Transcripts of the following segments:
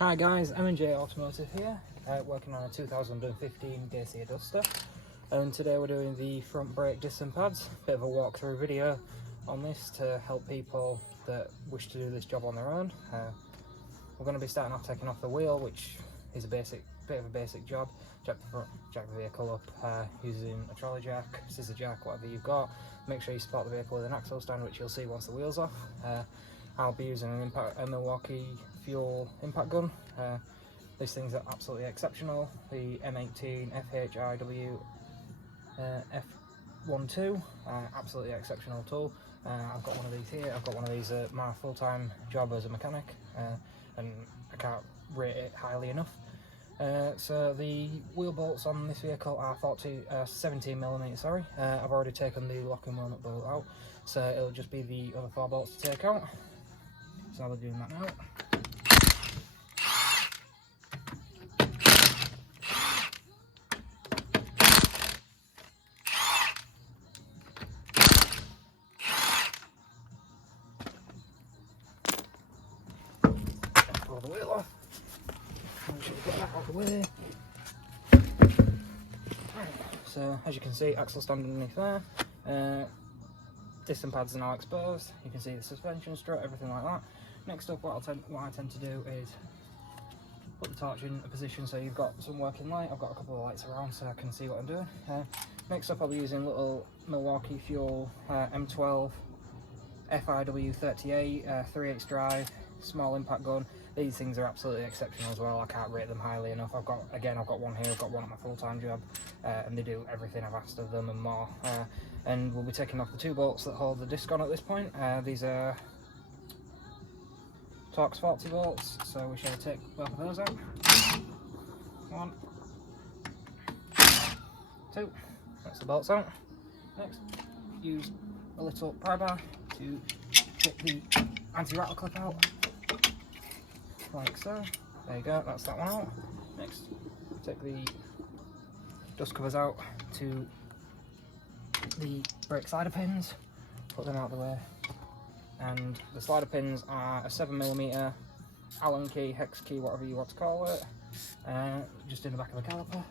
Hi guys, M&J Automotive here, working on a 2015 Dacia Duster, and today we're doing the front brake disc and pads. Bit of a walkthrough video on this to help people that wish to do this job on their own. We're going to be starting off taking off the wheel, which is a bit of a basic job. Jack the vehicle up using a trolley jack, scissor jack, whatever you've got. Make sure you support the vehicle with an axle stand, which you'll see once the wheel's off. I'll be using a Milwaukee fuel impact gun. These things are absolutely exceptional. The M18 FHIW F12, absolutely exceptional tool. I've got one of these here. I've got one of these at my full-time job as a mechanic, and I can't rate it highly enough. So the wheel bolts on this vehicle are 17mm. Sorry, I've already taken the locking wheel nut bolt out, so it'll just be the other 4 bolts to take out. So I'll be doing that now. Pull the wheel off. Make sure you get that out of the way. So as you can see, axle stand underneath there. Disc and pads are now exposed. You can see the suspension strut, everything like that. Next up, what I tend to do is put the torch in a position so you've got some working light. I've got a couple of lights around so I can see what I'm doing. Next up, I'll be using little Milwaukee Fuel M12 FIW38 3/8 drive small impact gun. These things are absolutely exceptional as well. I can't rate them highly enough. I've got one here, I've got one at my full-time job, and they do everything I've asked of them and more. And we'll be taking off the 2 bolts that hold the disc on at this point. These are Torx 40 bolts, so we shall take both of those out. 1, 2, that's the bolts out. Next, use a little pry bar to get the anti-rattle clip out, like so. There you go, that's that one out. Next, take the dust covers out to the brake slider pins, put them out of the way. And the slider pins are a 7mm Allen key, hex key, whatever you want to call it, just in the back of the caliper.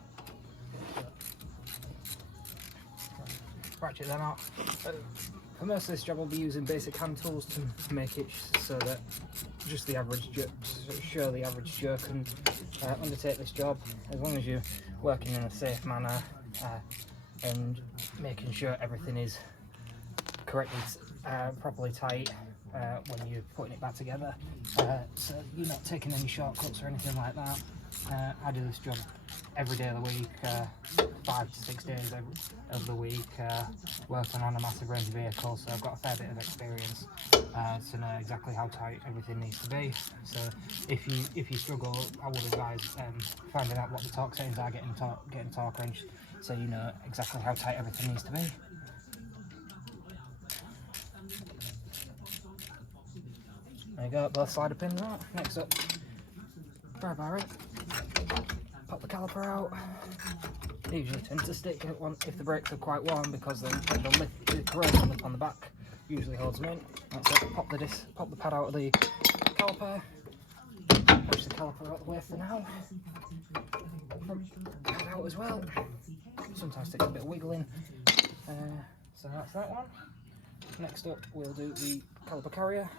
Ratchet them out. For most of this job, I'll be using basic hand tools to make it so that just the average Joe can undertake this job, as long as you're working in a safe manner and making sure everything is correctly, properly tight when you're putting it back together, so you're not taking any shortcuts or anything like that. I do this job every day of the week, 5 to 6 days of the week, working on a massive range of vehicles, so I've got a fair bit of experience to know exactly how tight everything needs to be. So if you struggle, I would advise finding out what the torque settings are, getting torque range, so you know exactly how tight everything needs to be. There you go, both slider pins out. Next up, pry bar in, pop the caliper out. They usually tend to stick if the brakes are quite warm, because then they'll lift the corrosion lip on the back, usually holds them in. That's it, pop the pad out of the caliper, push the caliper out the way for now. Front pad out as well, sometimes takes a bit of wiggling, so that's that one. Next up, we'll do the caliper carrier,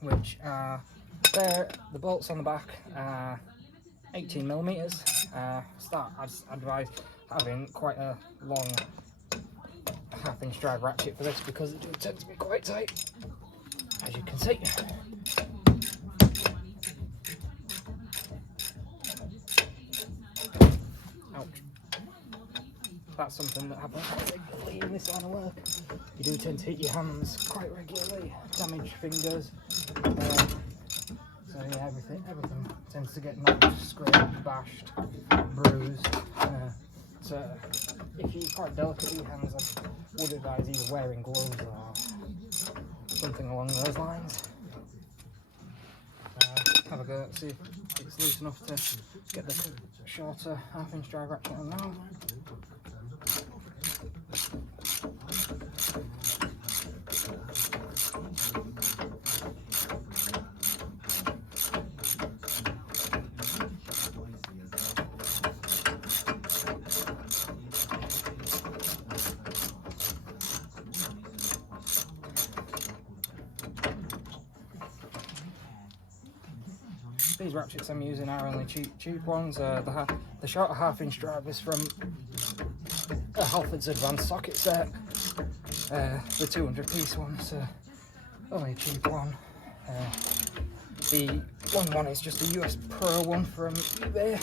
which are there. The bolts on the back are 18mm. I'd advise having quite a long 1/2 inch drive ratchet for this, because it does tend to be quite tight, as you can see. Ouch. That's something that happens quite regularly in this line of work. You do tend to hit your hands quite regularly, damage fingers. So yeah, everything tends to get knocked, scraped, bashed, bruised. So if you're quite delicate with your hands, I would advise either wearing gloves or something along those lines. Have a go, see if it's loose enough to get the shorter 1/2 inch drive ratchet on now. these ratchets I'm using are only cheap ones. The shorter 1/2-inch drivers from Halford's Advanced Socket Set, the 200-piece one, so only a cheap one. The long one is just a US Pro one from eBay.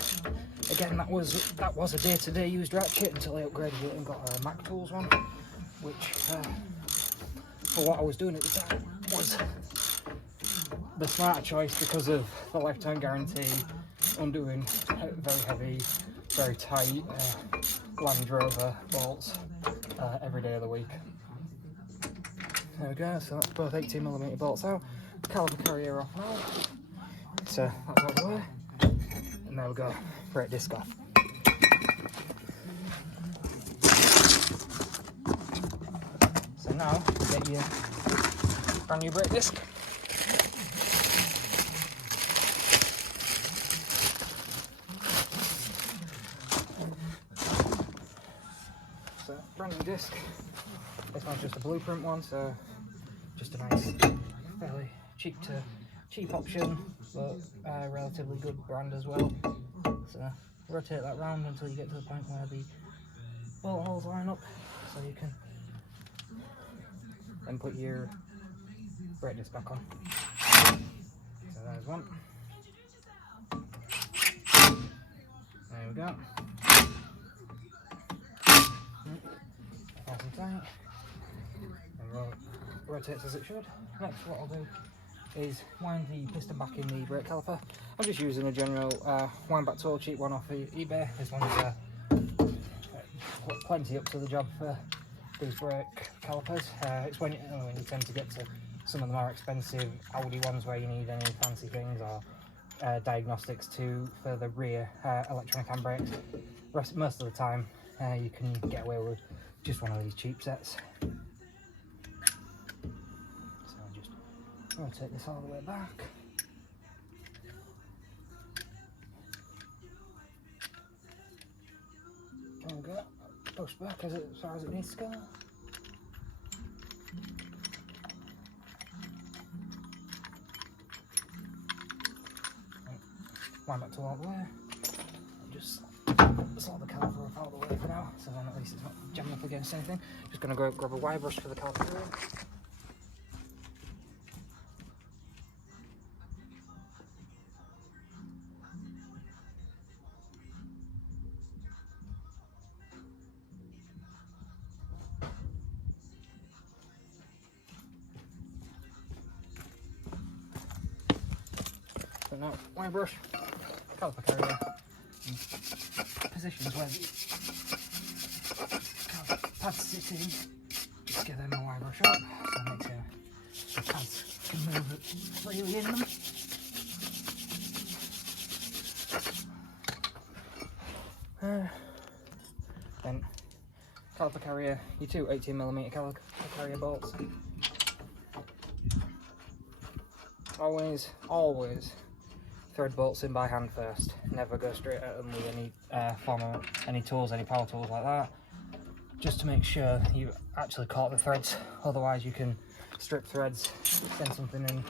Again, that was a day-to-day used ratchet until I upgraded it and got a Mac Tools one, which for what I was doing at the time was the smarter choice because of the lifetime guarantee, undoing very heavy, very tight Land Rover bolts every day of the week. There we go, so that's both 18mm bolts out. Caliper carrier off now. So that's out the way. And there we go, brake disc off. So now you get your brand new brake disc. So brand new disc. This one's just a blueprint one, so just a nice, fairly cheap option, but relatively good brand as well. So rotate that round until you get to the point where the bolt holes line up, so you can then put your brake disc back on. So there's one. There we go. Nice and tight. And rotates as it should. Next, what I'll do is wind the piston back in the brake caliper. I'm just using a general wind back tool, cheap one off eBay. This one's plenty up to the job for these brake calipers. It's when you tend to get to some of the more expensive Audi ones where you need any fancy things or diagnostics for the rear electronic handbrakes. Most of the time you can get away with just one of these cheap sets. Rotate this all the way back. There we go. Push back as far as it needs to go. Wind back to all the way. And just slot the caliper up all the way for now, so then at least it's not jamming up against anything. Just going to go grab a wire brush for the caliper. So now, wire brush, caliper carrier, positions where the pads sit in, just get them a wire brush up, so it makes the pads can move freely in them. Then caliper carrier, your two 18mm caliper carrier bolts. Always thread bolts in by hand first. Never go straight at them with any tools, any power tools like that. Just to make sure you actually caught the threads. Otherwise, you can strip threads, send something in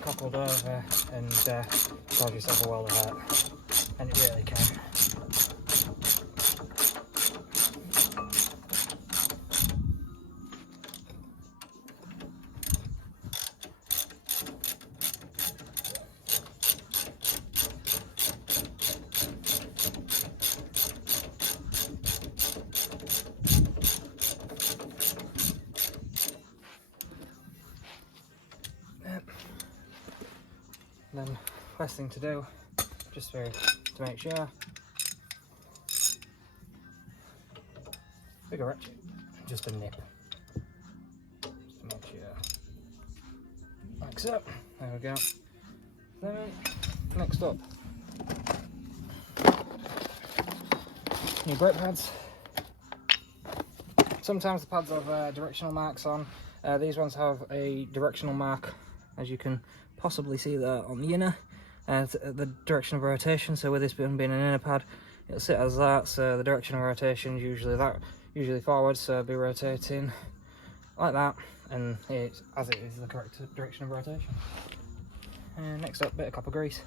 cockled over, and cause yourself a world of hurt. And it really can. Then best thing to do, just to make sure, bigger ratchet, just a nip, just to make sure, like so. There we go. Then next up, new brake pads. Sometimes the pads have directional marks on. These ones have a directional mark, as you can possibly see there on the inner, the direction of rotation. So with this being an inner pad, it'll sit as that. So the direction of rotation is usually forward. So I'll be rotating like that, and it's as it is the correct direction of rotation. And next up, bit of copper grease.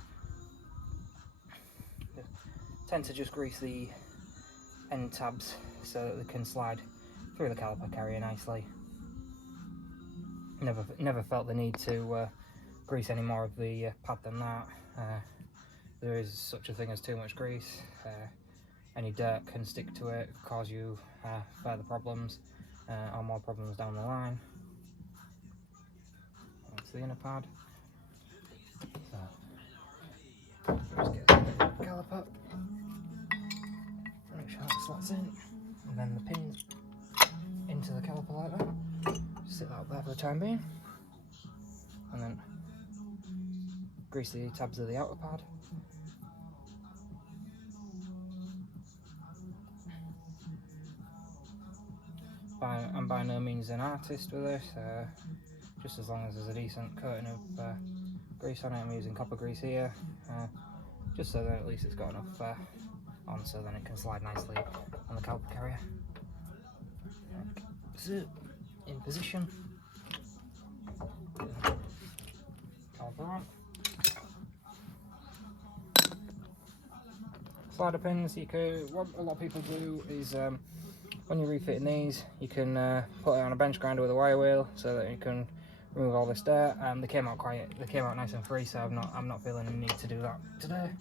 tend to just grease the end tabs so that they can slide through the caliper carrier nicely. Never felt the need to grease any more of the pad than that. There is such a thing as too much grease. Any dirt can stick to it, cause you further problems or more problems down the line. That's the inner pad. So just get the caliper, make sure that slots in, and then the pins into the caliper like that. Just sit that up there for the time being, and then grease the tabs of the outer pad. I'm by no means an artist with this, just as long as there's a decent coating of grease on it. I'm using copper grease here, just so that at least it's got enough on so then it can slide nicely on the caliper carrier. So, in position, caliper on. Slider pins, you could, what a lot of people do is when you're refitting these, you can put it on a bench grinder with a wire wheel so that you can remove all this dirt. They came out nice and free, so I'm not feeling the need to do that today.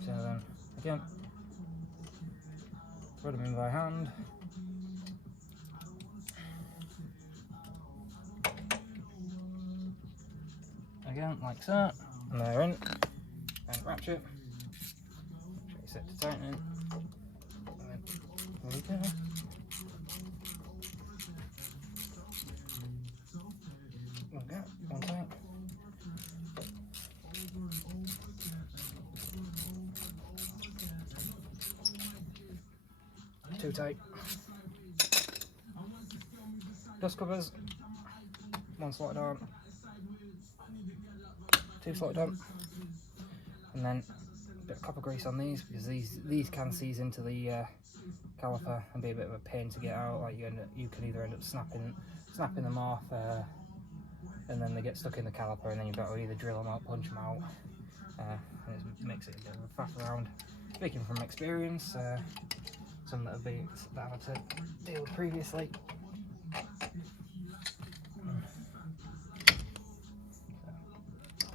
So then again, put them in by hand. Again, like so, and they're in, and ratchet. Set to tightening, and then there we go. Okay, one tight. Too tight. Dust covers, one slotted on, two slotted on, and then a bit of copper grease on these, because these can seize into the caliper and be a bit of a pain to get out. Like you can either end up snapping them off, and then they get stuck in the caliper, and then you've got to either drill them out, punch them out, and it makes it a bit of a faff around. Speaking from experience, some that I've had to deal with previously. So,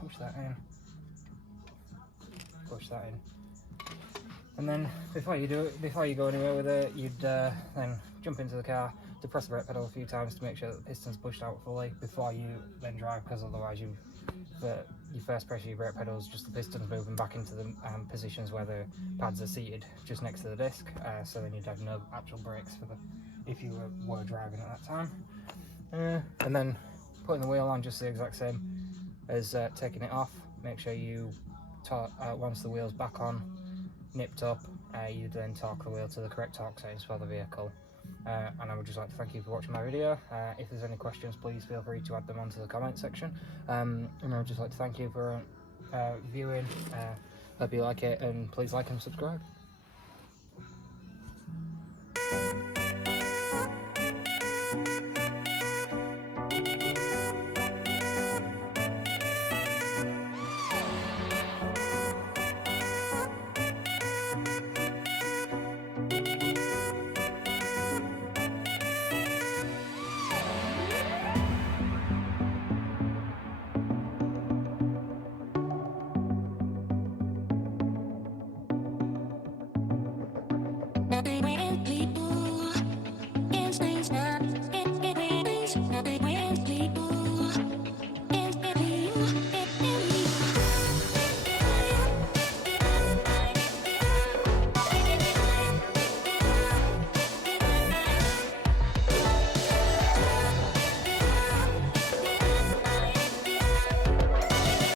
push that in. Push that in, and then before you go anywhere with it, you'd then jump into the car, depress the brake pedal a few times to make sure that the piston's pushed out fully before you then drive, because otherwise you first pressure your brake pedals, just the piston's moving back into the positions where the pads are seated just next to the disc, so then you'd have no actual brakes if you were driving at that time. And then putting the wheel on, just the exact same as taking it off. Make sure you once the wheel's back on, nipped up, you then torque the wheel to the correct torque settings for the vehicle. And I would just like to thank you for watching my video. If there's any questions, please feel free to add them onto the comment section. And I would just like to thank you for viewing. Hope you like it, and please like and subscribe. People, instincts